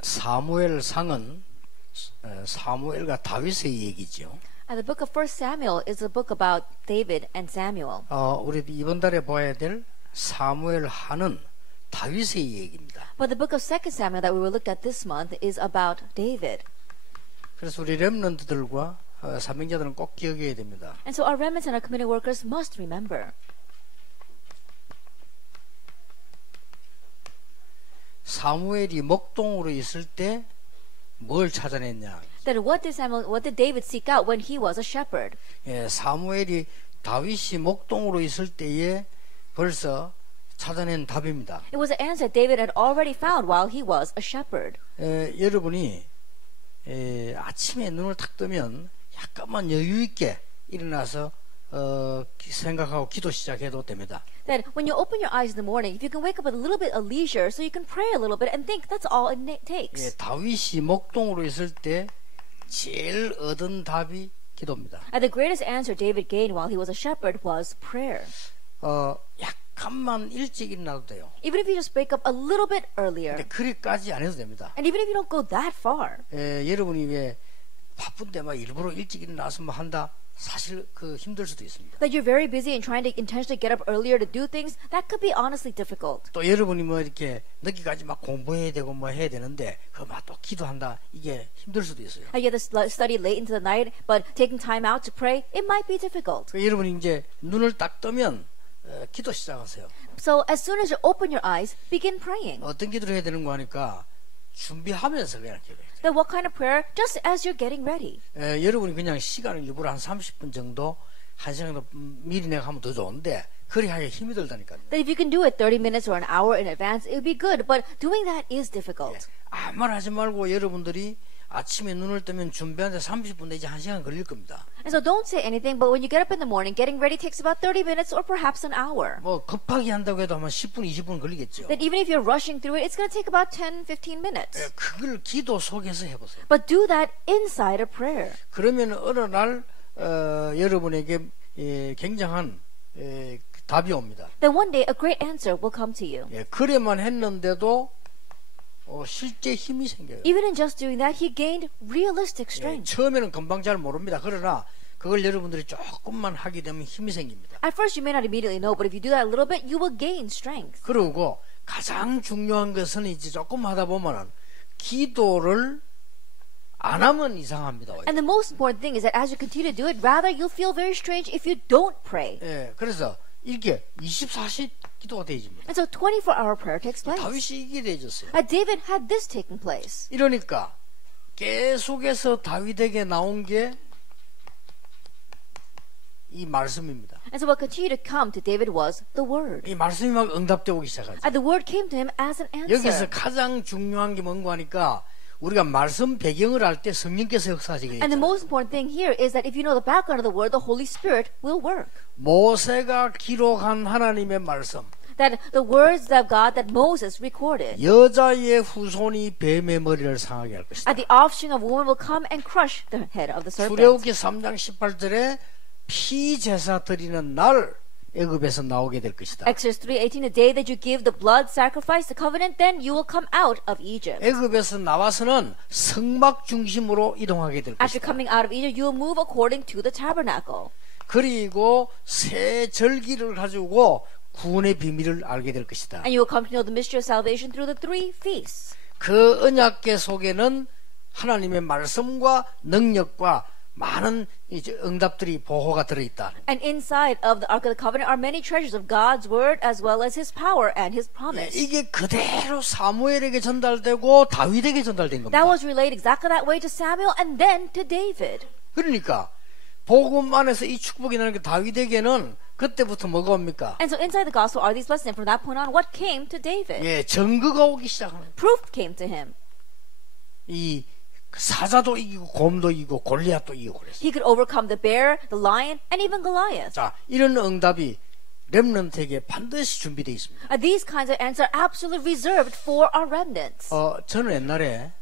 사무엘상은 사무엘과 다윗의 얘기죠. And the book of 1 Samuel is a book about David and Samuel. 우리 이번 달에 봐야 될 사무엘하는 다윗의 얘기입니다. But the book of 2 Samuel that we will look at this month is about David. 그래서 우리 렘넌트들과 사명자들은 꼭 기억해야 됩니다. And so our remnants and our community workers must remember. 사무엘이 목동으로 있을 때 뭘 찾아냈냐? That what did David seek out when he was a shepherd? 사무엘이 다윗이 목동으로 있을 때에 벌써 찾아낸 답입니다. It was an answer David had already found while he was a shepherd. 여러분이 아침에 눈을 탁 뜨면 약간만 여유 있게 일어나서 생각하고 기도 시작해도 됩니다. That when you open your eyes in the morning, if you can wake up with a little bit of leisure, so you can pray a little bit and think, that's all it takes. 다윗이 목동으로 있을 때 제일 얻은 답이 기도입니다. And the greatest answer David gained while he was a shepherd was prayer. 약간만 일찍 일어나도 돼요. Even if you just wake up a little bit earlier. 근데 그리까지 안 해도 됩니다. And even if you don't go that far. 여러분이 왜 바쁜데 막 일부러 일찍 일어나서 뭐 한다? 사실 힘들 수도 있습니다. That you're very busy and trying to intentionally get up earlier to do things, that could be honestly difficult. 또 여러분이 뭐 이렇게 늦게까지 막 공부해야 되고 뭐 해야 되는데 막 또 기도한다 이게 힘들 수도 있어요. You have to study late into the night, but taking time out to pray, it might be difficult. 여러분이 이제 눈을 딱 뜨면 기도 시작하세요. So as soon as you open your eyes, begin praying. 어떤 기도를 해야 되는 거 하니까 준비하면서 그냥 기도해요. Then what kind of prayer? Just as you're getting ready. 여러분이 그냥 시간을 일부러 한 30분 정도 1시간 정도 미리 내가 하면 더 좋은데 그리 하기 힘이 들다니까요. That if you can do it 30 minutes or an hour in advance, it would be good. But doing that is difficult. 아무 말 하지 말고 여러분들이 아침에 눈을 뜨면 준비하는데 30분 내지 1시간 걸릴 겁니다. And so don't say anything, but when you get up in the morning, getting ready takes about 30 minutes or perhaps an hour. 뭐 급하게 한다고 해도 한 10분, 20분 걸리겠죠. That even if you're rushing through it, it's going to take about 10, 15 minutes. 그걸 기도 속에서 해보세요. But do that inside a prayer. 그러면 어느 날 여러분에게 굉장한 답이 옵니다. Then one day a great answer will come to you. 그래만 했는데도 실제 힘이 생겨요. Even in just doing that, he gained realistic strength. 처음에는 금방 잘 모릅니다. 그러나 그걸 여러분들이 조금만 하게 되면 힘이 생깁니다. At first, you may not immediately know, but if you do that a little bit, you will gain strength. 그리고 가장 중요한 것은 이제 조금 하다 보면은 기도를 안 하면 이상합니다. And the most important thing is that as you continue to do it, rather you'll feel very strange if you don't pray. 그래서 이게 24시 기도가 되어집니다. And so 24-hour prayer takes place. 다윗이 이게 되어졌어요. David had this taking place. 이러니까 계속해서 다윗에게 나온 게 이 말씀입니다. And so what continued to come to David was the word. 이 말씀이 막 응답되기 시작하죠. And the word came to him as an answer. 여기서 가장 중요한 게 뭔가 하니까 우리가 말씀 배경을 알 때 성령께서 역사하시게 And the 되죠. most important thing here is that if you know the background of the word, the Holy Spirit will work. 모세가 기록한 하나님의 말씀. That the words of God that Moses recorded. 여자의 후손이 뱀의 머리를 상하게 할 것이다. At the offspring of woman will come and crush the head of the serpent. 출애굽기 3장 18절에 피 제사 드리는 날 애굽에서 나오게 될 것이다. Exodus 3:18, the day that you give the blood sacrifice, the covenant, then you will come out of Egypt. 애굽에서 나와서는 성막 중심으로 이동하게 될 After 것이다. coming out of Egypt, you will move according to the tabernacle. 그리고 새 절기를 가지고 구원의 비밀을 알게 될 것이다. And you will come to know the mystery of salvation through the 3 feasts. 그 언약궤 속에는 하나님의 말씀과 능력과 많은 이제 응답들이 보호가 들어있다. And inside of the Ark of the Covenant are many treasures of God's word as well as His power and His promise. 이게 그대로 사무엘에게 전달되고 다윗에게 전달된 겁니다. That was relayed exactly that way to Samuel and then to David. 그러니까 복음 안에서 이 축복이 나는 게 다윗에게는 그때부터 뭐가 옵니까? And so inside the gospel are these blessings. And from that point on, what came to David? 증거가 오기 시작하는. Proof came to him. 이 사자도 이기고 곰도 이기고 골리앗도 이기고 그랬어요. He could overcome the bear, the lion, and even Goliath. 자, 이런 응답이 렘넌트에게 반드시 준비되어 있습니다. These kinds of answers are absolutely reserved for our remnants. 저는 옛날에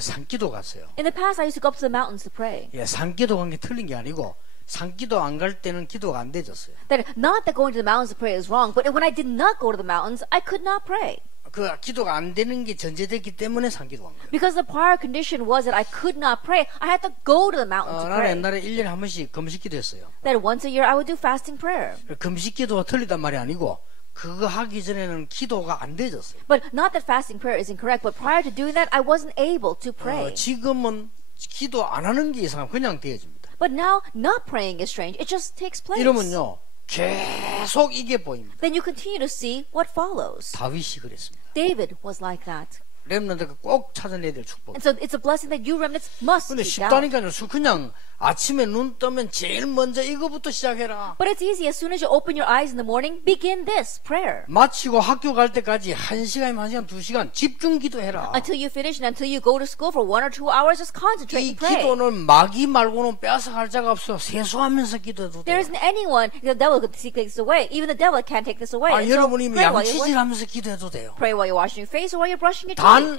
산기도 갔어요. In the past, I used to go up to the mountains to pray. 산기도 간 게 틀린 게 아니고 산기도 안 갈 때는 기도가 안 되졌어요. That not that going to the mountains to pray is wrong, but when I did not go to the mountains, I could not pray. 그 기도가 안 되는 게 전제됐기 때문에 산기도한 거예요. Because the prior condition was that I could not pray. I had to go to the mountain to 나는 pray. 옛날에 1년에 한 번씩 금식기도 했어요. That once a year I would do fasting prayer. 금식기도가 틀리단 말이 아니고 그거 하기 전에는 기도가 안 되졌어요. But not that fasting prayer is incorrect, but prior to doing that, I wasn't able to pray. 지금은 기도 안 하는 게 이상하면 그냥 되어집니다. But now, not praying is strange. It just takes place. 이러면요 계속 이게 보입니다. Then you continue to see what follows. 다윗이 그랬습니다. David was like that. 렘넌트가 꼭 찾아내야 될 축복. And so it's a blessing that you remnants must 근데 seek out. 쉽다니까요. 그냥 아침에 눈 뜨면 제일 먼저 이거부터 시작해라. But it's easy. As soon as you open your eyes in the morning, begin this prayer. 마치고 학교 갈 때까지 1시간이면 1시간, 2시간 집중 기도해라. Until you finish and until you go to school for 1 or 2 hours, just concentrate 이 and pray. 기도는 마귀 말고는 빼앗아갈 자가 없어. 세수하면서 기도해도 There 돼. isn't anyone, the devil could take this away. Even the devil can't take this away. And so 여러분이 pray while you're 양치질하면서 기도해도 돼요. pray while you're washing your face or while you're brushing your teeth. 단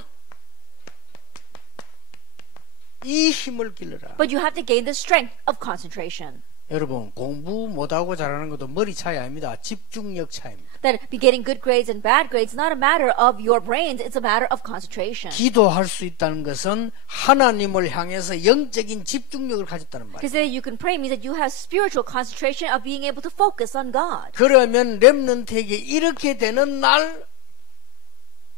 이 힘을 길러라. But you have to gain the strength of concentration. 여러분 공부 못하고 잘하는 것도 머리 차이 아닙니다. 집중력 차이입니다. That be getting good grades and bad grades is not a matter of your brains, it's a matter of concentration. 기도할 수 있다는 것은 하나님을 향해서 영적인 집중력을 가졌다는 말이에요. To say that you can pray means that you have spiritual concentration of being able to focus on God. 그러면 렘넌트에게 이렇게 되는 날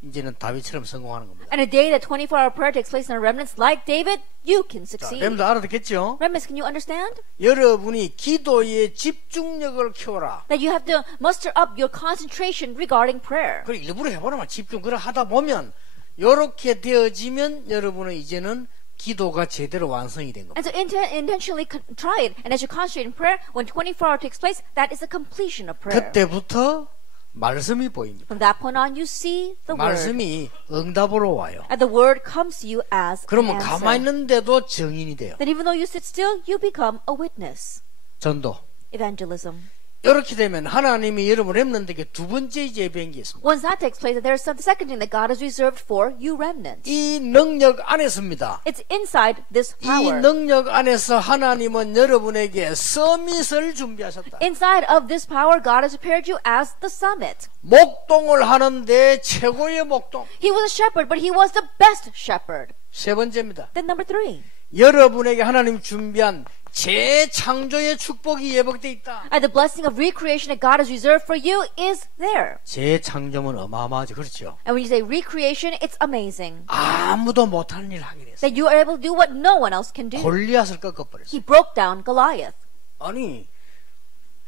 이제는 다윗처럼 성공하는 겁니다. And a day that 24-hour prayer takes place in our remnants like David, you can succeed. 렘넌트 알아듣겠죠? Remnants, can you understand? 여러분이 기도의 집중력을 키워라. That you have to muster up your concentration regarding prayer. 그래 일부러 해보라면 집중 그래 하다 보면 이렇게 되어지면 여러분은 이제는 기도가 제대로 완성이 된 겁니다. And so intentionally try it. And as you concentrate in prayer, when 24-hour takes place, that is the completion of prayer. 그때부터 말씀이 보입니다. From that point on, you see the word. 말씀이 응답으로 와요. And the word comes to you as an 그러면 answer. 가만히 있는데도 증인이 돼요. That even though you sit still, you become a witness. 전도. Evangelism. 이렇게 되면 하나님이 여러분 렘넌트에게 두 번째 예배한 게 있습니다. Once that takes place, there is the second thing that God has reserved for you remnants. 이 능력 안에서입니다. It's inside this 이 power. 능력 안에서 하나님은 여러분에게 서밋을 준비하셨다. Inside of this power, God has prepared you as the summit. 목동을 하는데 최고의 목동. He was a shepherd, but he was the best shepherd. 세 번째입니다. Then number 3. 여러분에게 하나님 준비한 재창조의 축복이 예복되어 있다. And the blessing of recreation that God has reserved for you is there. 재창조는 어마어마하죠. 그렇죠. And when you say recreation, it's amazing. 아무도 못하는 일을 하게 됐어요. That you are able to do what no one else can do. 골리앗을 꺾어버렸어요. He broke down Goliath. 아니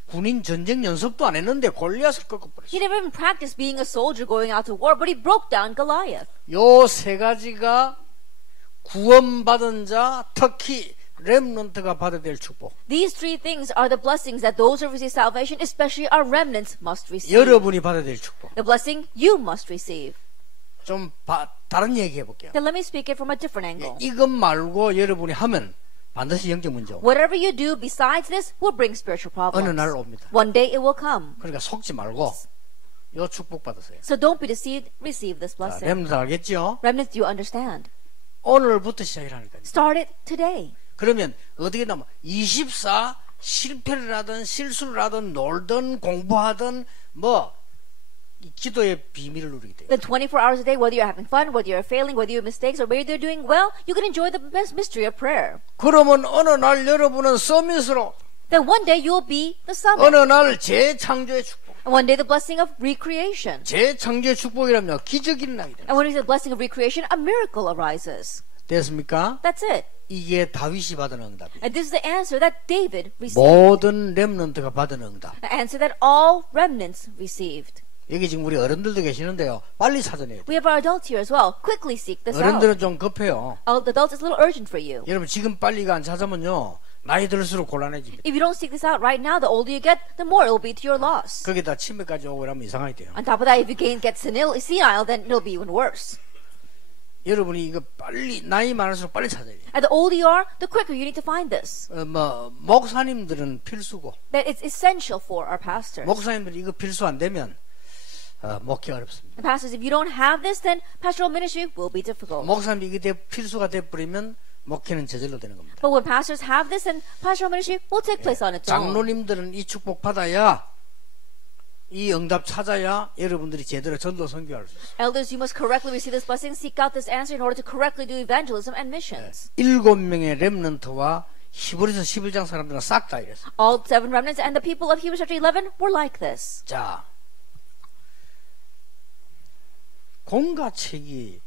군인 전쟁 연습도 안 했는데 골리앗을 꺾어버렸어요. He never even practiced being a soldier going out to war, but he broke down Goliath. 요 세 가지가 구원받은 자, 특히 렘넌트가 받아야 될 축복. These 3 things are the blessings that those who receive salvation, especially our remnants, must receive. 여러분이 받아야 될 축복. The blessing you must receive. 좀 다른 얘기 해볼게요. Then let me speak it from a different angle. 이것 말고 여러분이 하면 반드시 영적 문제 옵니다. Whatever you do besides this will bring spiritual problems. 어느 날 옵니다. One day it will come. 그러니까 속지 말고 요 축복 받으세요. So don't be deceived. Receive this 자, blessing. 렘넌트 알겠죠? Remnants, do you understand? 오늘부터 시작이라니까요. Start it today. 그러면 어떻게 나면 24 실패를 하든 실수를 하든 놀든 공부하든 뭐 이 기도의 비밀을 누리게 돼요. Then 24 hours a day, whether you're having fun, whether you're failing, whether you're mistakes, or whether you're doing well, you can enjoy the best mystery of prayer. 그러면 어느 날 여러분은 서밋으로 Then one day you'll be the summit. 어느 날 재창조의 축복. And one day the blessing of recreation. 재창조의 축복이라면 기적이 일어나게 돼요. And when we say the blessing of recreation, a miracle arises. 됐습니까? That's it. 이게 다윗이 받은 응답이에요. And this is the answer that David received. 모든 렘넌트가 받은 응답. The answer that all remnants received. 여기 지금 우리 어른들도 계시는데요. 빨리 찾아내야 돼요. We have our adults here as well. Quickly seek this out. 어른들은 좀 급해요. Adults, it's a little urgent for you. 여러분 지금 빨리가 안 찾으면요. 나이 들수록 곤란해집니다. If you don't seek this out right now, the older you get, the more it will be to your loss. 거기다 치매까지 오고 이러면 이상하게 돼요. On top of that, if you get senile, then it'll be even worse. 여러분이 이거 빨리 나이 많을수록 빨리 찾아야 돼요. And the older you are, the quicker you need to find this. 목사님들은 필수고 That it's essential for our pastors. 목사님들이 이거 필수 안 되면 먹기 어렵습니다. And pastors, if you don't have this, then pastoral ministry will be difficult. 목사님이 이게 필수가 돼버리면 목회는 저절로 되는 겁니다. But when pastors have this, then pastoral ministry will take place on its own. 장로님들은 이 축복 받아야 이 응답 찾아야 여러분들이 제대로 전도 선교할 수 있어요. Elders, you must correctly receive this blessing, seek out this answer in order to correctly do evangelism and missions. 7명의 렘넌트와 히브리서 11장 사람들은 싹 다 이랬어요. All 7 remnants and the people of Hebrews chapter 11 were like this. 자, 공가책이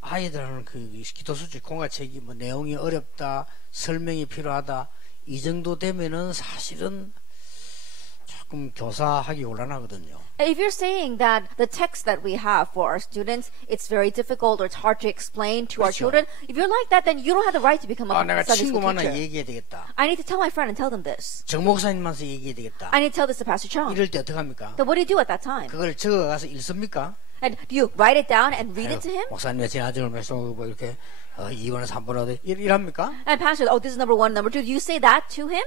아이들하는 그 기도수지 공가책이 뭐 내용이 어렵다, 설명이 필요하다 이 정도 되면은 사실은 조금 교사하기 곤란하거든요. If you're saying that the text that we have for our students, it's very difficult or it's hard to explain to our 그렇죠. children, if you're like that, then you don't have the right to become a 내가 Sunday school 친구만나 teacher. 얘기해야 되겠다. I need to tell my friend and tell them this. 정 목사님만서 얘기해야 되겠다. I need to tell this to Pastor Chung. 이럴 때 어떻게 합니까? Then what do you do at that time? 그걸 적어가서 읽습니까? And do you write it down and read it to him? 목사님 제 아들 말씀 뭐 이렇게 2번에 3번에 이랍니까? And Pastor, oh, this is number 1, number 2. Do you say that to him?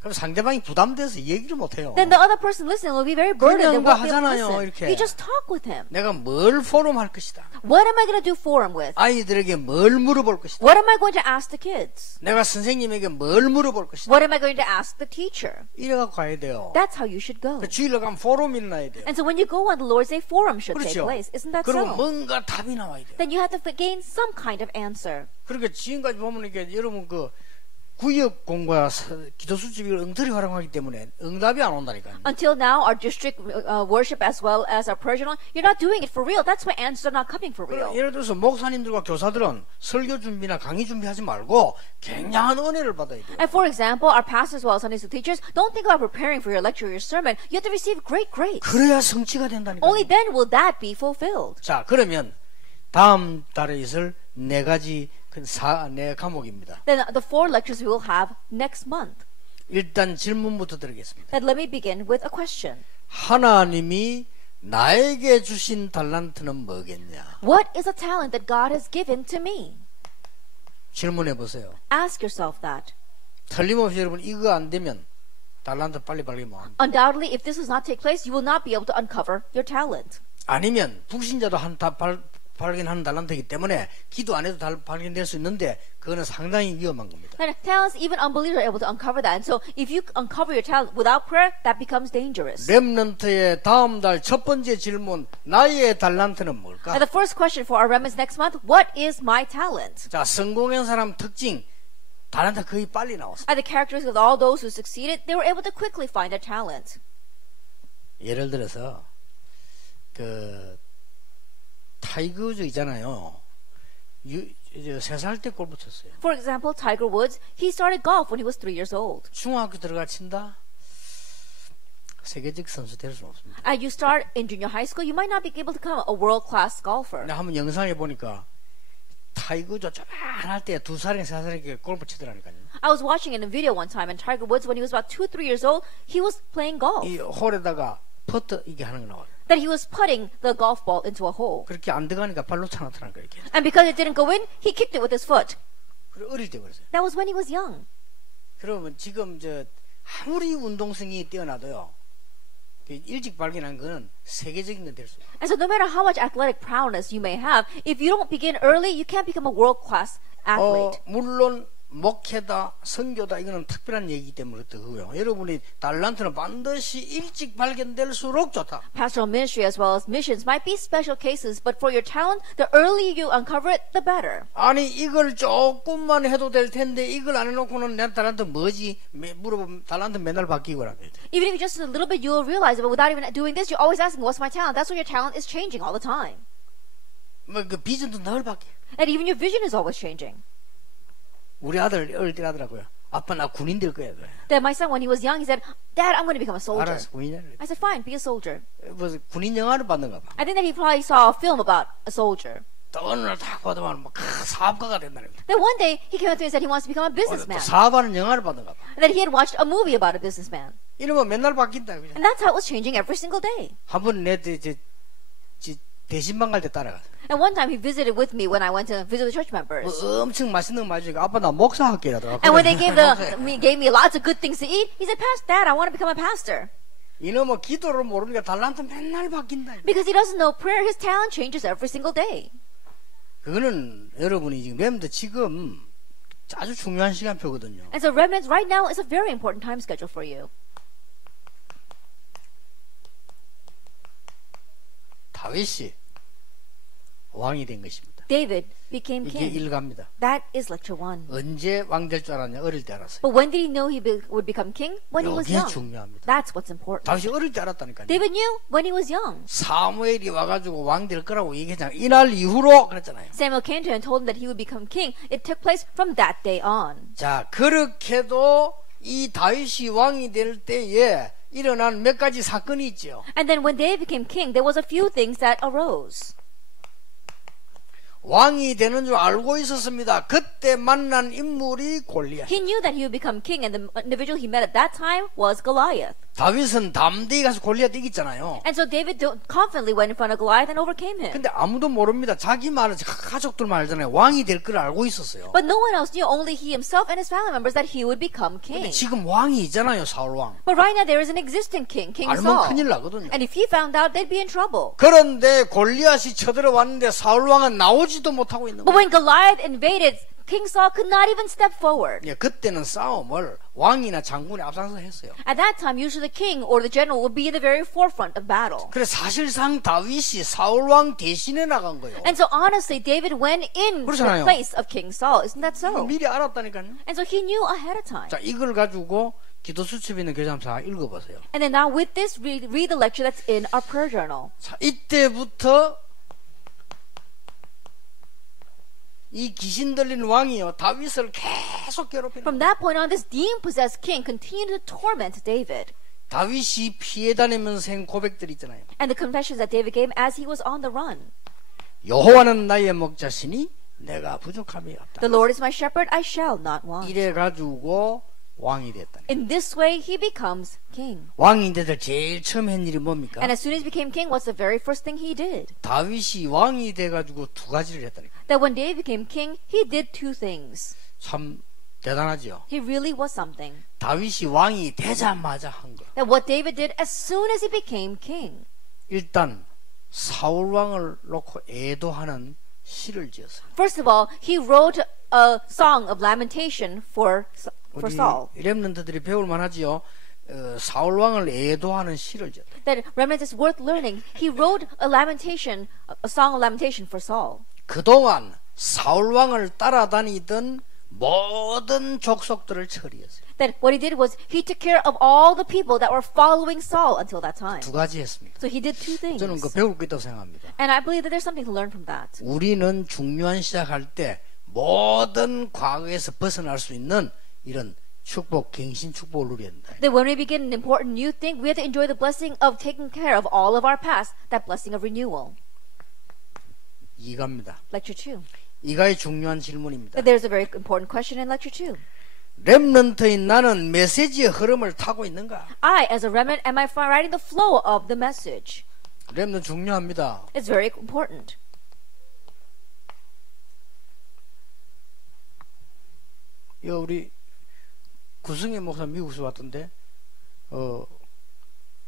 그럼 상대방이 부담돼서 얘기를 못해요. Then the other person listening will be very burdened and 그냥 won't be able to 하잖아요, listen. 이렇게. You just talk with him. 내가 뭘 포럼할 것이다. What am I going to do forum with? 아이들에게 뭘 물어볼 것이다. What am I going to ask the kids? 내가 선생님에게 뭘 물어볼 것이다. What am I going to ask the teacher? 이래갖고 가야 돼요. That's how you should go. 그 주일날 가면 포럼이 나야 돼요. And so when you go on the Lord's Day, forum should take 그렇죠. place. Isn't that 그리고 so? 뭔가 답이 나와야 돼요. Then you have to gain some kind of answer. 그러니까 지금까지 보면 이게 여러분 그 구역 공부와 기도 수집을 엉터리 활용하기 때문에 응답이 안 온다니까요. Until now, our district worship as well as our Persian, you're not doing it for real. That's why answers are not coming for real. 예를 들어서 목사님들과 교사들은 설교 준비나 강의 준비하지 말고 굉장한 은혜를 받아야 돼요. And for example, our pastors as well as Sunday school teachers, don't think about preparing for your lecture or your sermon. You have to receive great grace. 그래야 성취가 된다니까요. Only then will that be fulfilled. 자, 그러면 다음 달에 있을 네 과목입니다. Then the 4 lectures we will have next month. 일단 질문부터 드리겠습니다. Then let me begin with a question. 하나님이 나에게 주신 달란트는 뭐겠냐? What is a talent that God has given to me? 질문해 보세요. Ask yourself that. 틀림없이 여러분 이거 안 되면 달란트 빨리 발견 못 합니다. Undoubtedly, if this does not take place, you will not be able to uncover your talent. 아니면 불신자도 발견하는 달란트이기 때문에 기도 안 해도 발견될 수 있는데 그거는 상당히 위험한 겁니다. And talents, even unbelievers are able to uncover that. And so if you uncover your talent without prayer, that becomes dangerous. 렘넌트의 다음 달 첫 번째 질문, 나의 달란트는 뭘까? And the first question for our remnants next month, what is my talent? 자, 성공한 사람 특징, 달란트 거의 빨리 나왔어요. And the characteristics of all those who succeeded, they were able to quickly find their talent. 예를 들어서 그 타이거 우즈 있잖아요. 3살 때 골프 쳤어요. For example, Tiger Woods, he started golf when he was 3 years old. 중학교 들어가 친다? 세계적 선수 될 수는 없습니다. You start in junior high school, you might not be able to become a world-class golfer. 근데 한번 영상에 보니까 타이거 우즈 조만할 때 2살이나 3살에 골프 치더라니까요. I was watching in a video one time, and Tiger Woods, when he was about 2-3 years old, he was playing golf. 이 홀에다가 퍼터 이게 하는 거 나와요. That he was putting the golf ball into a hole. 그렇게 안 들어가니까 발로 차나타난 거예요. 이렇게. And because it didn't go in, he kicked it with his foot. 그래 어릴 때 그랬어요. That was when he was young. 그러면 지금 아무리 운동성이 뛰어나도요. 일찍 발견한 거는 세계적인 건 될 수 없어요. And so no matter how much athletic prowess you may have, if you don't begin early, you can't become a world-class athlete. 물론 목회다, 선교다 이거는 특별한 얘기이기 때문에 그거고요. 여러분이 달란트는 반드시 일찍 발견될수록 좋다. Pastoral ministry as well as missions might be special cases, but for your talent, the earlier you uncover it, the better. 아니 이걸 조금만 해도 될 텐데 이걸 안 해놓고는 내 달란트 뭐지? 물어보면 달란트 맨날 바뀌고 그럽니다. Even if just a little bit, you'll realize it, but without even doing this, you're always asking, what's my talent? That's why your talent is changing all the time. 그 비전도 늘 바뀌어. And even your vision is always changing. 우리 아들 어릴 때 하더라고요. 아빠 나 군인 될 거야. Then my son, when he was young, he said, Dad, I'm going to become a soldier. 알았어 군인이야. I said, fine, be a soldier. 뭐 군인 영화를 봤는가 봐. I think that he probably saw a film about a soldier. 또 어느 날 딱 보더만 뭐 사업가가 된다는 거야. Then one day, he came up to me and said he wants to become a 또 businessman. 사업하는 영화를 봤는가 봐. And then he had watched a movie about a businessman. 이러면 맨날 바뀐다. 그죠? And that's how it was changing every single day. 한번 내 대신방 갈 때 따라가. And one time he visited with me when I went to visit the church members. 엄청 맛있는 거 마시니까 아빠 나 목사 할게라더라고. And when they gave me lots of good things to eat, he said, Dad, I want to become a pastor. 이놈은 기도를 모르니까 달란트 맨날 바뀐다. Because he doesn't know prayer, his talent changes every single day. 그거는 여러분이 지금 아주 중요한 시간표거든요. And so remnants right now is a very important time schedule for you. 다윗이 왕이 된 것입니다. David became 이게 king. 일갑니다. That is lecture 1. 언제 왕 될 줄 알았냐? 어릴 때 알았어요. But when did he know would become king? When he was 이게 young. 중요합니다. That's what's important. 다윗이 어릴 때 알았다니까요. David knew when he was young. 사무엘이 와가지고 왕 될 거라고 얘기했잖아요. 이날 이후로 그랬잖아요. Samuel came to him and told him that he would become king. It took place from that day on. 자, 그렇게도 이 다윗이 왕이 될 때에 일어난 몇 가지 사건이 있죠. And then when David became king, there was a few things that arose. 왕이 되는 줄 알고 있었습니다. 그때 만난 인물이 골리앗. He knew that he would become king, and the individual he met at that time was Goliath. 다윗은 담대히 가서 골리앗 이겼잖아요. And so David confidently went in front of Goliath and overcame him. 근데 아무도 모릅니다. 자기 말은 가족들만 알잖아요. 왕이 될 걸 알고 있었어요. But no one else knew, only he himself and his family members, that he would become 근데 king. 지금 왕이 있잖아요. 사울 왕. But right now there is an existing king, King 알면 Saul. 큰일 나거든요. And if he found out, they'd be in trouble. 그런데 골리앗이 쳐들어왔는데 사울 왕은 나오지도 못하고 있는 But 거예요. when Goliath invaded, King Saul could not even step forward. 예, 그때는 싸움을 왕이나 장군이 앞장서 했어요. At that time, usually the king or the general would be in the very forefront of battle. 그래 사실상 다윗이 사울 왕 대신에 나간 거예요. And so honestly, David went in the 그렇잖아요. place of King Saul. Isn't that so? 미리 알았다니까요. And so he knew ahead of time. 자, 이걸 가지고 기도 수첩에 있는 교잠사 읽어보세요. And then now with this, read the lecture that's in our prayer journal. 자, 이때부터 이 귀신 들린 왕이요 다윗을 계속 괴롭히는 From 거예요. that point on, this demon-possessed king continued to torment David. 다윗이 피해 다니면서 한 고백들 있잖아요. And the confessions that David gave as he was on the run. 여호와는 나의 목자시니 내가 부족함이 없다. The Lord is my shepherd, I shall not want. 이래 가지고 왕이 됐다. In this way, he becomes king. 왕이 되들 제일 처음 한 일이 뭡니까? And as soon as he became king, what's the very first thing he did? 다윗이 왕이 돼 가지고 두 가지를 했다니까. That when David became king, he did two things. 참 대단하죠. He really was something. 다윗이 왕이 되자마자 한 거. That what David did as soon as he became king, 일단 사울 왕을 놓고 애도하는 시를 지었어요. first of all, he wrote a song of lamentation for 우리 Saul. 렘넌트들이 배울 만하지요. 사울 왕을 애도하는 시를 지었다. That remnant is worth learning. He wrote a lamentation, a song of lamentation for Saul. 그동안 사울 왕을 따라다니던 모든 족속들을 처리했어요. That what he did was he took care of all the people that were following Saul until that time. 두 가지 했습니다. So he did two things. 저는 그 배울 게 있다고 생각합니다. And I believe that there's something to learn from that. 우리는 중요한 시작할 때 모든 과거에서 벗어날 수 있는 이런 축복, 갱신 축복을 누려야 된다. That when we begin an important new thing, we have to enjoy the blessing of taking care of all of our past, that blessing of renewal. 이갑니다. Lecture 2. 이가의 중요한 질문입니다. That there's a very important question in lecture 2. 렘넌트인 나는 메시지의 흐름을 타고 있는가? I, as a remnant, am I riding the flow of the message? 렘넌트 중요합니다. It's very important. 이거 우리 구승혜 목사 미국에서 왔던데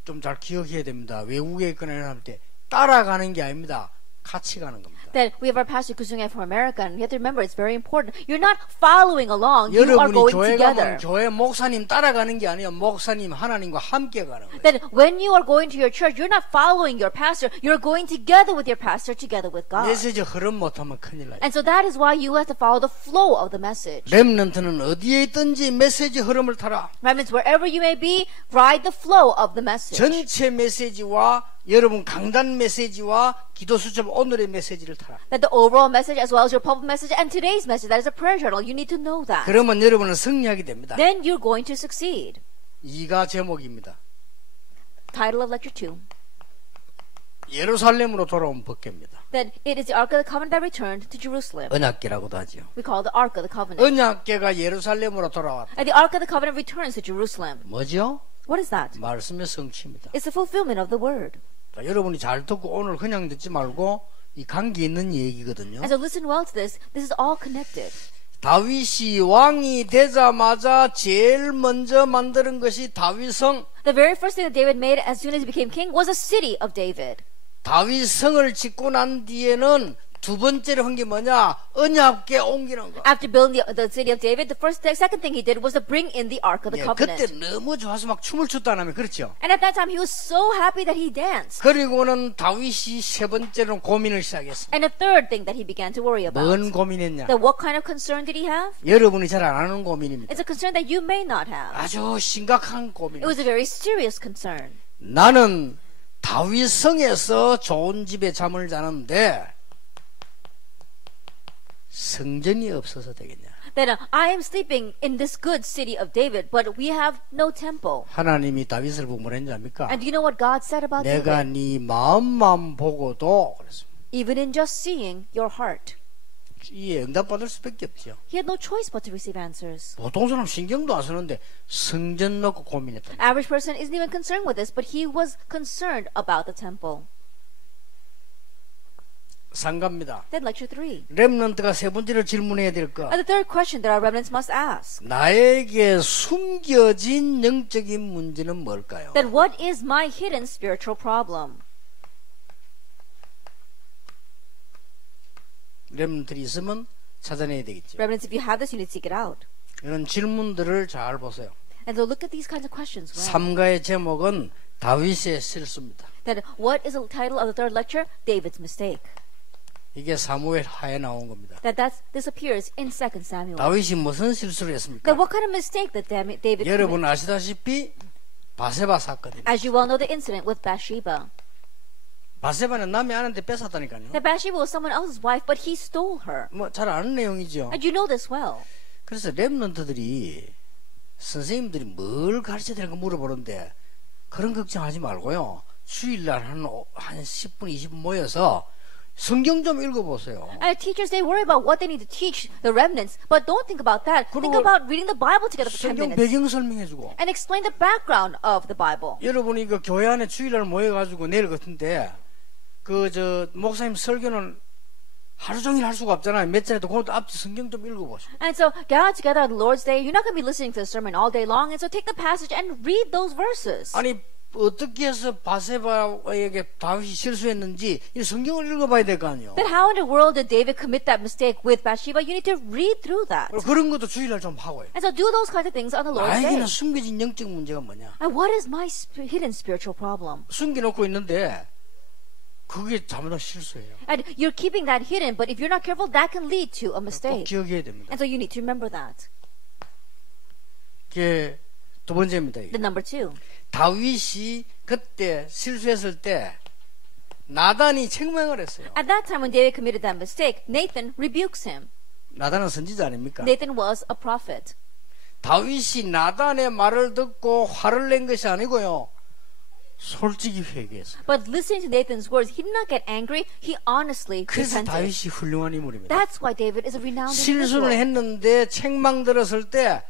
좀 잘 기억해야 됩니다. 외국에 있거나 할 때 따라가는 게 아닙니다. 같이 가는 겁니다. That we have our pastor Kusungay from America, and we have to remember it's very important. You're not following along, you are 여러분이 going 교회 together. 가면 교회 목사님 따라가는 게 아니에요. 목사님 하나님과 함께 가는 거예요. That when you are going to your church, you're not following your pastor, you're going together with your pastor, together with God. 메시지 흐름 못하면 큰일 나요. And so that is why you have to follow the flow of the message. 렘넌트는 어디에 있든지 메시지 흐름을 타라. Remnants, wherever you may be, ride the flow of the message. 전체 메시지와 여러분 강단 메시지와 기도 수첩 오늘의 메시지를 타라. That the overall message as well as your public message and today's message, that is a prayer journal, you need to know that. 그러면 여러분은 승리하게 됩니다. Then you're going to succeed. 이가 제목입니다. Title of lecture 2. 예루살렘으로 돌아온 법궤입니다. That it is the Ark of the Covenant that returned to Jerusalem. 언약궤라고도 하죠. We call it the Ark of the Covenant. 언약궤가 예루살렘으로 돌아왔다. And the Ark of the Covenant returns to Jerusalem. 뭐죠? What is that? 말씀의 성취입니다. It's the fulfillment of the word. 자, 여러분이 잘 듣고 오늘 그냥 듣지 말고 이 관계 있는 얘기거든요. And so listen well to this. This is all connected. 다윗이 왕이 되자마자 제일 먼저 만드는 것이 다윗성. The very first thing that David made as soon as he became king was a city of David. 다윗성을 짓고 난 뒤에는 두 번째로 한 게 뭐냐? 언약궤 옮기는 거. After building the city of David, the second thing he did was to bring in the Ark of the 예, Covenant. 그때 너무 좋아서 막 춤을 췄다는 그렇죠. And at that time, he was so happy that he danced. 그리고는 다윗이 세 번째로 고민을 시작했습니다. And the third thing that he began to worry about. 뭔 고민했냐? That what kind of concern did he have? 여러분이 잘 안 하는 고민입니다. It's a concern that you may not have. 아주 심각한 It 고민입니다. was a very serious concern. 나는 다윗 성에서 좋은 집에 잠을 자는데 성전이 없어서 되겠냐? That I am sleeping in this good city of David, but we have no temple. 하나님이 다윗을 보고 뭐랬는지 압니까? And do you know what God said about 내가 David? 네 마음만 보고도 그랬습니다. Even in just seeing your heart. 이에 응답받을 수밖에 없죠. He had no choice but to receive answers. 보통 사람 신경도 안 쓰는데 성전 놓고 고민했다. Average person isn't even concerned with this, but he was concerned about the temple. 상갑니다. Then lecture 3. 렘넌트가 세 번째로 질문해야 될 거. And the third question that our remnants must ask. 나에게 숨겨진 영적인 문제는 뭘까요? Then what is my hidden spiritual problem? 렘넌트들이 있으면 찾아내야 되겠죠. Remnants, if you have this, you need to seek it out. 이런 질문들을 잘 보세요. And so look at these kinds of questions. Well. 3가의 제목은 다윗의 실수입니다. That what is the title of the third lecture? David's mistake. 이게 사무엘 하에 나온 겁니다. This appears in 2 Samuel. 다윗이 무슨 실수를 했습니까? That what kind of mistake that David 여러분 committed? 아시다시피 바세바 사건입니다. As you well know the incident with Bathsheba. 바세바는 남의 아내한테 뺏었다니까요. That Bathsheba was someone else's wife, but he stole her. 뭐 잘 아는 내용이죠. And you know this well. 그래서 렘넌트들이 선생님들이 뭘 가르쳐야 되는가 물어보는데 그런 걱정하지 말고요. 주일날 한 10분, 20분 모여서 성경 좀 읽어보세요. And teachers, they worry about what they need to teach the remnants, but don't think about that. Think about reading the Bible together for 10 성경 minutes. 배경 설명해주고 And explain the background of the Bible. 여러분이 그 교회 안에 주일날 모여가지고 내일 같은데 목사님 설교는 하루 종일 할 수가 없잖아요. 몇 차례도 그것도 앞뒤 성경 좀 읽어보시고. And so gather together on the Lord's Day. You're not going to be listening to the sermon all day long. And so take the passage and read those verses. 아니 어떻게 해서 바세바에게 다윗이 실수했는지 이 성경을 읽어봐야 될 거 아니에요. Then how in the world did David commit that mistake with Bathsheba? You need to read through that. 그런 것도 주일날 좀 하고요. And so do those kinds of things on the Lord's Day. 나에게는 숨겨진 영적 문제가 뭐냐? And what is my hidden spiritual problem? 숨겨놓고 있는데 그게 잘못한 실수예요. And you're keeping that hidden, but if you're not careful, that can lead to a 꼭 mistake. 기억해야 됩니다. And so you need to remember that. 그게 두 번째입니다. 이게. The number 2. 다윗이 그때 실수했을 때 나단이 책망을 했어요. At that time when David committed that mistake, Nathan rebukes him. 나단은 선지자 아닙니까? Nathan was a prophet. 다윗이 나단의 말을 듣고 화를 낸 것이 아니고요. 솔직히 회개했어요. But listening to Nathan's words, he did not get angry. He honestly 그래서 repented. 다윗이 훌륭한 인물입니다. That's why David is a renowned 실수를 individual. 했는데 책망 들었을 때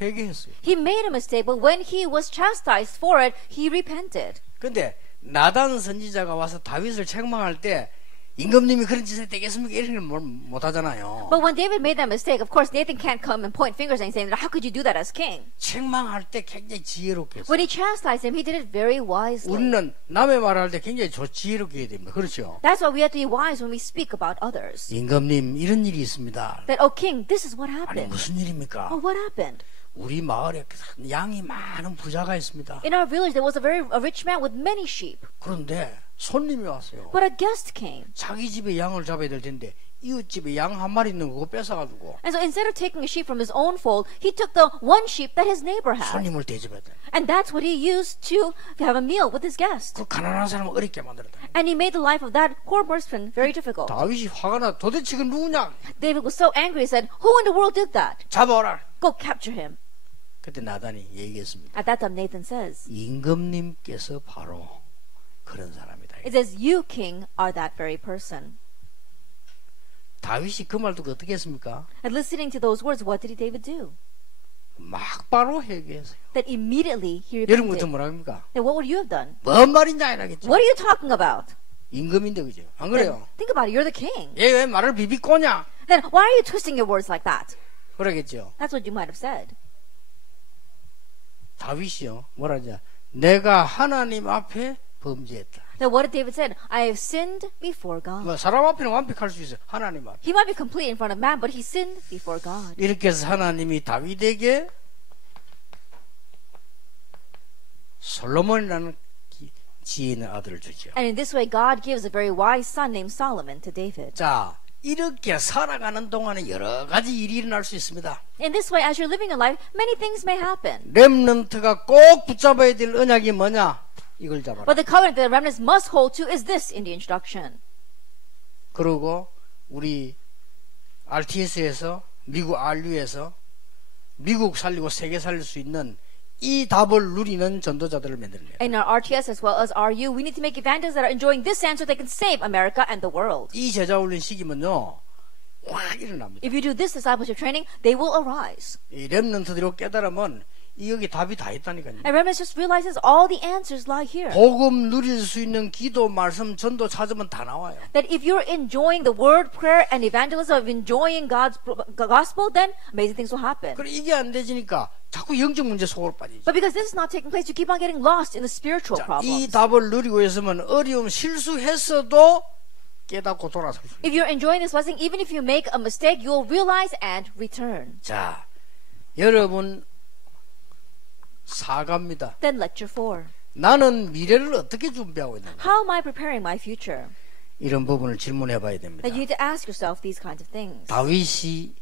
회개했어요. He made a mistake, but when he was chastised for it, he repented. 근데 나단 선지자가 와서 다윗을 책망할 때 임금님이 그런 짓을 되겠습니까? 이런 걸 못 하잖아요. But when David made that mistake, of course, Nathan can't come and point fingers and saying, how could you do that as king? 책망할 때 굉장히 지혜롭게 했어요. When he chastised him, he did it very wisely. 우리는 남의 말을 할 때 굉장히 지혜롭게 해야 됩니다. 그렇죠? That's why we have to be wise when we speak about others. 임금님 이런 일이 있습니다. That, oh king, this is what 아니 happened. 무슨 일입니까? Oh, what happened? 우리 마을에 양이 많은 부자가 있습니다. In our village, there was a rich man with many sheep. 그런데 손님이 왔어요. But a guest came. 자기 집에 양을 잡아야 될 텐데 이웃집에 양 한 마리 있는 거 뺏어가지고 And so instead of taking a sheep from his own fold, he took the one sheep that his neighbor had. 손님을 대접해야 돼. And that's what he used to have a meal with his guest. 그 가난한 사람을 어렵게 만들었다. And he made the life of that poor person very difficult. 다윗이 화가 나 도대체 그 누구냐? David was so angry, he said, who in the world did that? 잡아오라. Go capture him. 그때 나단이 얘기했습니다. At that time, Nathan says, 임금님께서 바로 그런 사람이다. it says, you, king, are that very person. 다윗이 그 말 듣고 어떻게 했습니까? And listening to those words, what did David do? 막 바로 회개했어요. That immediately he 여러분 같은 repented. 뭐라 합니까? Then what would you have done? 뭔 말인지 알겠죠? What are you talking about? 임금인데 그죠? 안 Then 그래요? think about it. You're the king. 얘 왜 말을 비비꼬냐? Then why are you twisting your words like that? 그러겠죠. That's what you might have said. 다윗이요 뭐라냐? 내가 하나님 앞에 범죄했다. Then what did David say? I have sinned before God. 뭐 사람 앞에는 완벽할 수 있어요. 하나님 앞에. He might be complete in front of man, but he sinned before God. 이렇게 해서 하나님이 다윗에게 솔로몬이라는 지혜 있는 아들을 주죠. And in this way, God gives a very wise son named Solomon to David. 자, 이렇게 살아가는 동안에 여러 가지 일이 일어날 수 있습니다. In this way, as you're living a life, many things may happen. 렘넌트가 꼭 붙잡아야 될 언약이 뭐냐? 이걸 잡아라. But the covenant that the remnants must hold to is this in the introduction. 그리고 우리 RTS에서 미국 RU에서 미국 살리고 세계 살릴 수 있는 이 답을 누리는 전도자들을 만들어내요. In our RTS as well as RU, we need to make evangelists that are enjoying this answer that can save America and the world. 이 제자 훈련 시키면요 확 일어납니다. If you do this discipleship training, they will arise. 이 렘넌트들이 깨달으면 이 여기 답이 다 있다니까요. And remnants just realizes all the answers lie here. 복음 누릴 수 있는 기도, 말씀, 전도 찾으면 다 나와요. That if you're enjoying the word, prayer, and evangelism of enjoying God's gospel, then amazing things will happen. 그래 이게 안 되지니까 자꾸 영적 문제 속으로 빠지죠. But because this is not taking place, you keep on getting lost in the spiritual 이 problems. 답을 누리고 있으면 어려움 실수했어도 깨닫고 돌아설 수 있어요. If you're enjoying this blessing, even if you make a mistake, you'll realize and return. 자, 여러분 사과입니다. Then lecture 4. 나는 미래를 어떻게 준비하고 있는가? How am I preparing my future? 이런 부분을 질문해 봐야 됩니다. That you need to ask yourself these kinds of things. 다윗이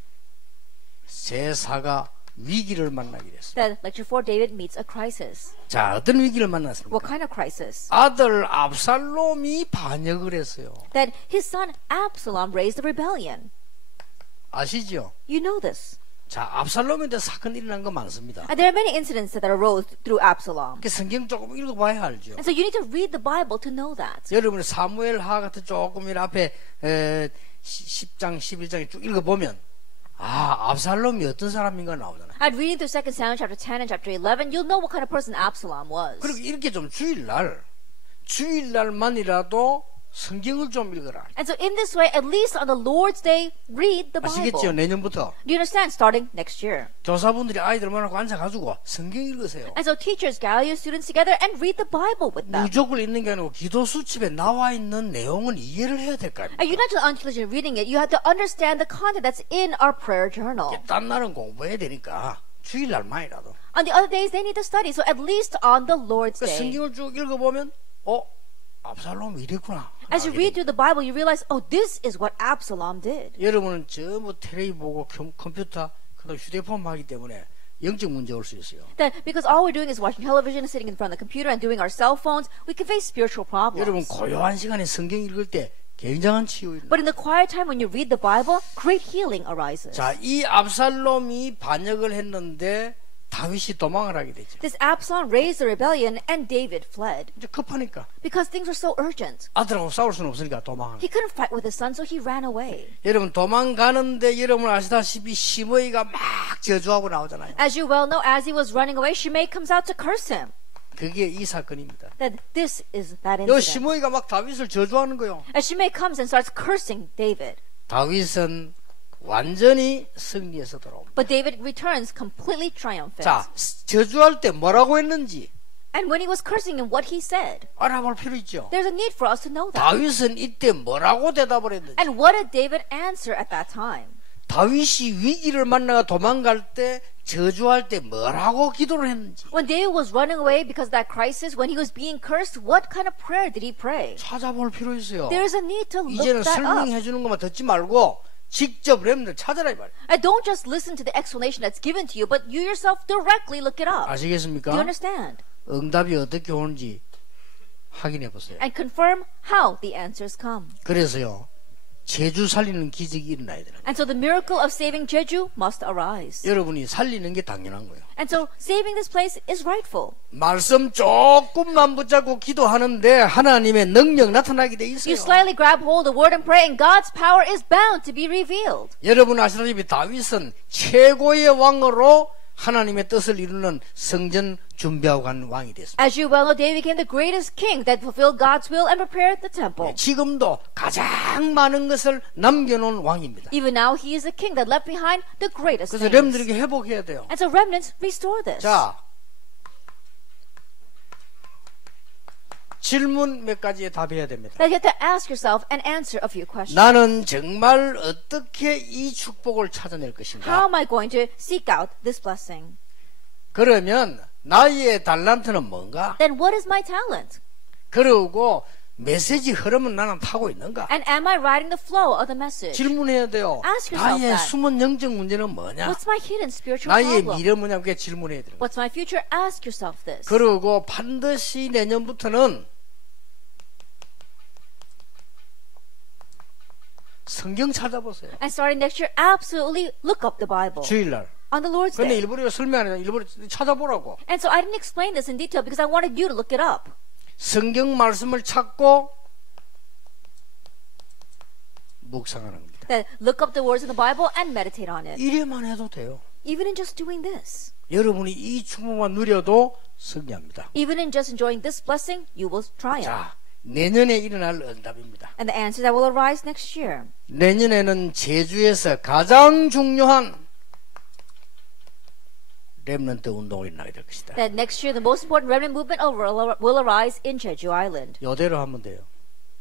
새 사가 위기를 만나게 됐어요. Then lecture 4, David meets a crisis. 자, 어떤 위기를 만났습니까? What kind of crisis? 아들 압살롬이 반역을 했어요. That his son Absalom raised a rebellion. 아시죠? You know this. 자, 압살롬에 대해 사건이 일어난 거 많습니다. And there are many incidents that arose through Absalom. 그 성경 조금 읽어봐야 알죠. And so you need to read the Bible to know that. 여러분이 사무엘하 같은 조금 이 앞에 10장, 11장에 쭉 읽어보면 압살롬이 어떤 사람인가 나오잖아요. And reading through 2 Samuel chapter 10 and chapter 11, you'll know what kind of person Absalom was. 그리고 이렇게 좀 주일날만이라도 성경을 좀 읽어라. And so in this way, at least on the Lord's Day, read the 아시겠죠? Bible. 내년부터 Do you understand? Starting next year. 교사분들이 아이들 만나고 앉아가지고 성경 읽으세요. And so teachers gather your students together and read the Bible with them. 무조건 읽는 게 아니고 기도 수첩에 나와 있는 내용은 이해를 해야 될 거 아닙니까? And you're not just intelligent reading it, you have to understand the content that's in our prayer journal. 딴 날은 공부해야 되니까 주일날만이라도 On the other days, they need to study. So at least on the Lord's 그 Day. 성경을 쭉 읽어보면 압살롬이 이랬구나. As you read through the Bible, you realize, oh, this is what Absalom did. 여러분은 전부 텔레비 보고 컴퓨터 그다음 휴대폰 하기 때문에 영적 문제 올 수 있어요. That because all we're doing is watching television, sitting in front of the computer, and doing our cell phones, we can face spiritual 여러분 problems. 고요한 시간에 성경 읽을 때 굉장한 치유. But in the quiet time when you read the Bible, great healing arises. 자, 이 압살롬이 반역을 했는데 다윗이 도망을 하게 되죠. This Absalom raised a rebellion, and David fled 이제 급하니까 because things were so urgent. 아들하고 싸울 수는 없으니까 도망을. He couldn't fight with his son, so he ran away. 여러분 도망가는데 여러분 아시다시피 시므이가 막 저주하고 나오잖아요. As you well know, as he was running away, Shimei comes out to curse him. 그게 이 사건입니다. That this is that 요 incident. 시므이가 막 다윗을 저주하는 거요. As Shimei comes and starts cursing David. 다윗은 완전히 승리해서 돌아옵니다. But David returns completely triumphant. 자, 저주할 때 뭐라고 했는지 And when he was cursing him, what he said. 알아볼 필요 있죠. There's a need for us to know that. 다윗은 이때 뭐라고 대답을 했는지. And what did David answer at that time? 다윗이 위기를 만나가 도망갈 때 저주할 때 뭐라고 기도를 했는지 When David was running away because of that crisis, when he was being cursed, what kind of prayer did he pray? 찾아볼 필요 있어요. There's a need to look 이제는 that up. 설명해 주는 것만 듣지 말고 직접 렘들 찾아라 이 말이에요. And don't just listen to the explanation that's given to you, but you yourself directly look it up. Do 아시겠습니까? you understand? 응답이 어떻게 오는지 확인해 보세요. And confirm how the answers come. 그래서요. 제주 살리는 기적이 일어나야 되는 거예요. And so the miracle of saving Jeju must arise. 여러분이 살리는 게 당연한 거예요. And so saving this place is rightful. 말씀 조금만 붙잡고 기도하는데 하나님의 능력 나타나게 돼 있어요. You slightly grab hold of the word and pray, and God's power is bound to be revealed. 여러분 아시다시피 다윗은 최고의 왕으로 하나님의 뜻을 이루는 성전 준비하고 간 왕이 됐습니다. As you well know, David became the greatest king that fulfilled God's will and prepared the temple. 지금도 가장 많은 것을 남겨놓은 왕입니다. Even now, he is the king that left behind the greatest 그래서 things. 렘들에게 회복해야 돼요. And so remnants restore this. 자, 질문 몇 가지에 답해야 됩니다. That you have to ask yourself and answer a few questions. 나는 정말 어떻게 이 축복을 찾아낼 How 것인가? am I going to seek out this blessing? 그러면 나의 달란트는 뭔가? Then what is my talent? 그러고 메시지 흐름은 나는 타고 있는가? And am I riding the flow of the message? 질문해야 돼요. Ask yourself 나의 that. 숨은 영적 문제는 뭐냐? What's my hidden spiritual 나의 problem? 미래 뭐냐? 그게 질문해야 돼요. What's my future? Ask yourself this. 그리고 반드시 내년부터는 성경 찾아보세요. And starting next year, absolutely look up the Bible 주일날. on the Lord's 근데 Day. 일부러 설명 안 해요. 일부러 찾아보라고. And so I didn't explain this in detail because I wanted you to look it up. 성경 말씀을 찾고 묵상하는 겁니다. That look up the words of the Bible and meditate on it. 이래만 해도 돼요. Even in just doing this. 여러분이 이 축복만 누려도 승리합니다. Even in just enjoying this blessing, you will triumph. 자, 내년에 일어날 응답입니다. And the answer that will arise next year. 내년에는 제주에서 가장 중요한 렘넌트 운동이 일어나게 될 것이다. That next year, the most important remnant movement will arise in Jeju Island. 이대로 하면 돼요.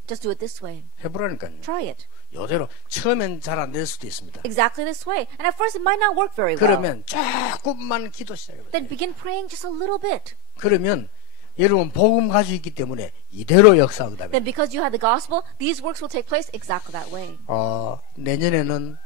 Just do it this way. 해보라니까요. Try it. 이대로 처음엔 잘 안 될 수도 있습니다. Exactly this way. And at first, it might not work very well. 그러면 조금만 기도 시작해보세요. Then begin praying just a little bit. 그러면 여러분 복음 가지고 있기 때문에 이대로 역사 응답입니다. Then because you have the gospel, these works will take place exactly that way. 내년에는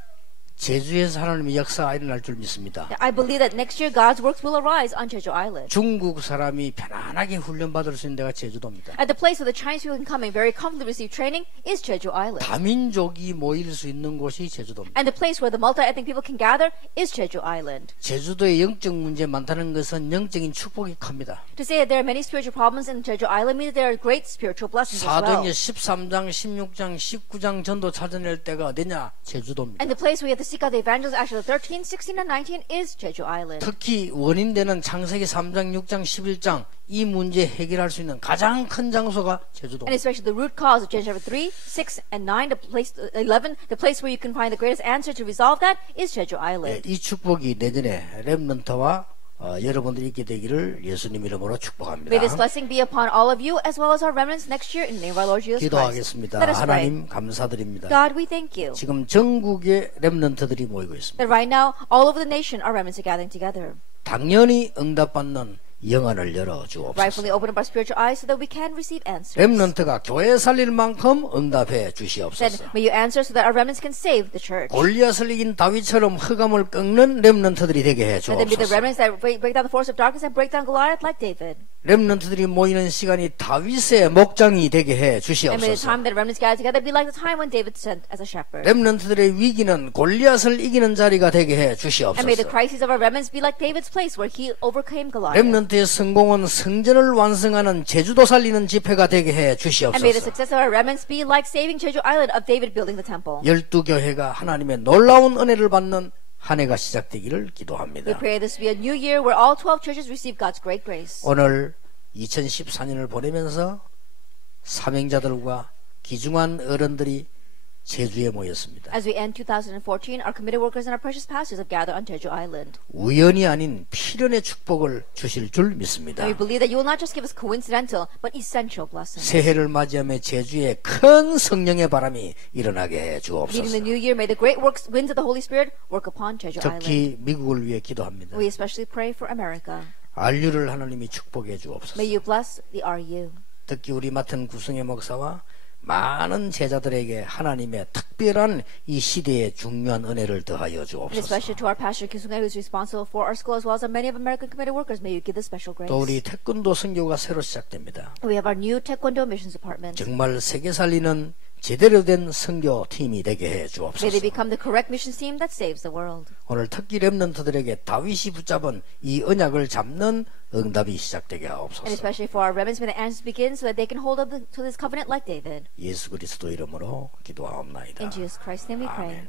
제주에서 하나님의 역사가 일어날 줄 믿습니다. I believe that next year God's works will arise on Jeju Island. 중국 사람이 편안하게 훈련받을 수 있는 데가 제주도입니다. At the place where the Chinese people can come and very comfortably receive training is Jeju Island. 다민족이 모일 수 있는 곳이 제주도입니다. And the place where the multi-ethnic people can gather is Jeju Island. 제주도에 영적 문제 많다는 것은 영적인 축복이 큽니다. To say that there are many spiritual problems in Jeju Island means there are great spiritual blessings as well. 사도행전 13장, 16장, 19장 전도 찾아낼 때가 어디냐? 제주도입니다. And the place where you have to seek out the evangelists, actually 13, 16, and 19 is Jeju Island. 특히 원인되는 창세기 3장, 6장, 11장 이 문제 해결할 수 있는 가장 큰 장소가 제주도. And especially the root cause of Genesis chapter 3, 6, and 9, the place 11, the place where you can find the greatest answer to resolve that is Jeju Island. 이 축복이 내년에 렘넌트와 여러분들이 있게 되기를 예수님 이름으로 축복합니다. May this blessing be upon all of you as well as our remnants next year in the name of our Lord Jesus Christ. 기도하겠습니다. Let us pray. 하나님 감사드립니다. God, we thank you 지금 전국에 렘넌트들이 모이고 있습니다. that right now all over the nation our remnants are gathering together. 당연히 응답받는 영안을 열어 Rightfully 주옵소서. open up our spiritual eyes so that we can receive answers. 렘넌트가 교회 살릴 만큼 응답해 Then 주시옵소서. may you answer so that our remnants can save the church. 골리앗을 이긴 다윗처럼 흑암을 꺾는 렘넌트들이 되게 해 And then be the 주옵소서. remnants that break down the force of darkness and break down Goliath like David. 렘넌트들이 모이는 시간이 다윗의 목장이 되게 해 And may the 주시옵소서. time that remnants gather together be like the time when David sent as a shepherd. 렘넌트들의 위기는 골리앗을 이기는 자리가 되게 해 And may the 주시옵소서. crises of our remnants be like David's place where he overcame Goliath. 렘넌트의 성공은 성전을 완성하는 제주도 살리는 집회가 되게 해 And may the 주시옵소서. success of our remnants be like saving Jeju Island of David building the temple. 12교회가 하나님의 놀라운 은혜를 받는 한 해가 시작되기를 We 기도합니다. pray this be a new year where all 12 churches receive God's great grace. 오늘 2014년을 보내면서 사명자들과 귀중한 어른들이 제주에 모였습니다. As we end 2014, our committed workers and our precious pastors have gathered on Jeju Island. 우연이 아닌 필연의 축복을 주실 줄 믿습니다. And we believe that you will not just give us coincidental, but essential blessings. 새해를 맞이하며 제주에 큰 성령의 바람이 일어나게 해 Leading the 주옵소서. new year, may the great winds of the Holy Spirit work upon Jeju Island. 특히 미국을 위해 기도합니다. We especially pray for America. RU를 하나님이 축복해 주옵소서. May you bless the RU. 특히 우리 맡은 구성의 목사와 많은 제자들에게 하나님의 특별한 이 시대의 중요한 은혜를 더하여 And 주옵소서. especially to our pastor Kisunga, who is responsible for our school as well as many of American committed workers, may you give this special grace. 또 우리 태권도 선교가 새로 시작됩니다. We have our new Taekwondo missions department. 정말 세계 살리는 제대로 된 선교 팀이 되게 해 May they 주옵소서. become the correct missions team that saves the world. 오늘 특히 렘넌트들에게 다윗이 붙잡은 이 언약을 잡는 응답이 시작되게 And 하옵소서. especially for our remnants, may the answers begin so that they can hold up to this covenant like David. 예수 그리스도 이름으로 기도하옵나이다. In Jesus Christ's name we pray. 아멘.